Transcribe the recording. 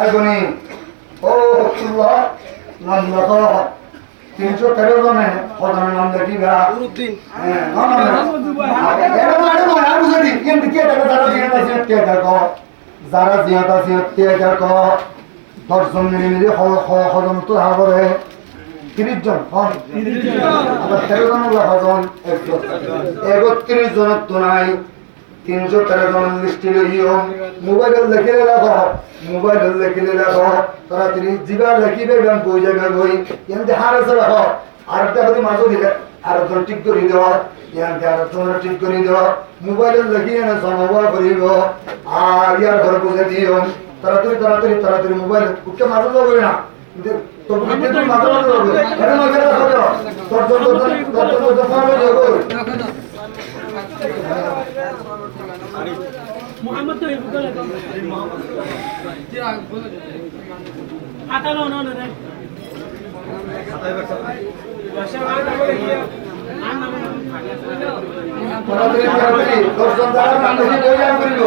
আইগনি ও আল্লাহ নাম লেখো 313 জনে খোদার নাম দেখিবা নুরুদ্দিন হ্যাঁ এটা মানে না বুঝলি কিন্তু কে টাকা যারা দিয়ে আছে কে টাকা যারা দিয়ে আছে কে টাকা 10 জন মিলে হজম তো হবে 30 জন হন 30 জন আবার 13 জন হজম 31 জন তো নাই 313 জন লিস্টে লইও মোবাইল লিখে রাখো মোবাইল লিখে রাখো তারা 30 জিবা লিখিবে গান কই জায়গা কই এন্ড হারাছে রাখো আর একটা করে মাঝে দিলে আর জন ঠিক করে দাও এন্ড আর জন ঠিক করে দাও মোবাইল লিখিয়ে না সমবা করিব আর ইয়ার ঘর বুঝে দিও তাড়াতাড়ি মোবাইল উঠে মাঝে দাও না তো বুঝতে তুমি মাঝে দাও এটা মাঝে রাখো তোর ফলো দাও মোহাম্মদ তো ইবুল আতা না না রে তাড়াতাড়ি 10 জন দ্বারা নাম লিখে বই জান করিব